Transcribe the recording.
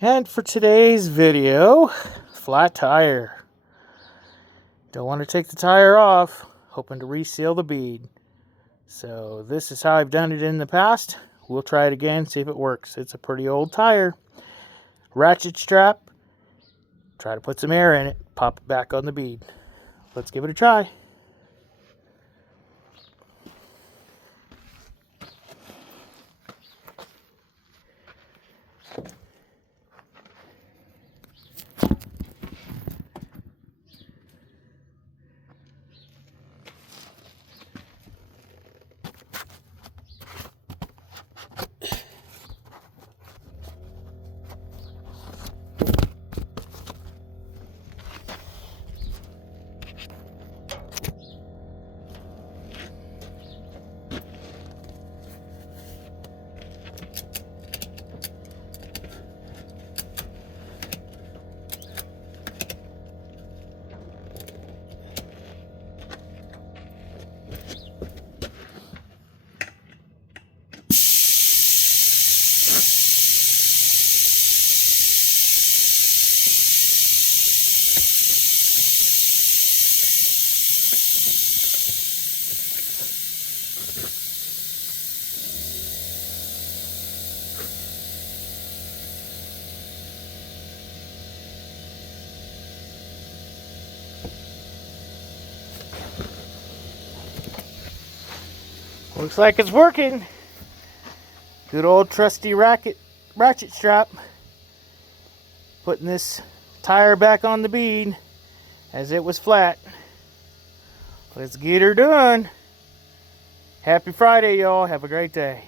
And for today's video, flat tire. Don't want to take the tire off, hoping to reseal the bead. So this is how I've done it in the past. We'll try it again, see if it works. It's a pretty old tire. Ratchet strap. Try to put some air in it, pop it back on the bead. Let's give it a try. Looks like it's working. Good old trusty ratchet strap. Putting this tire back on the bead as it was flat. Let's get her done. Happy Friday, y'all. Have a great day.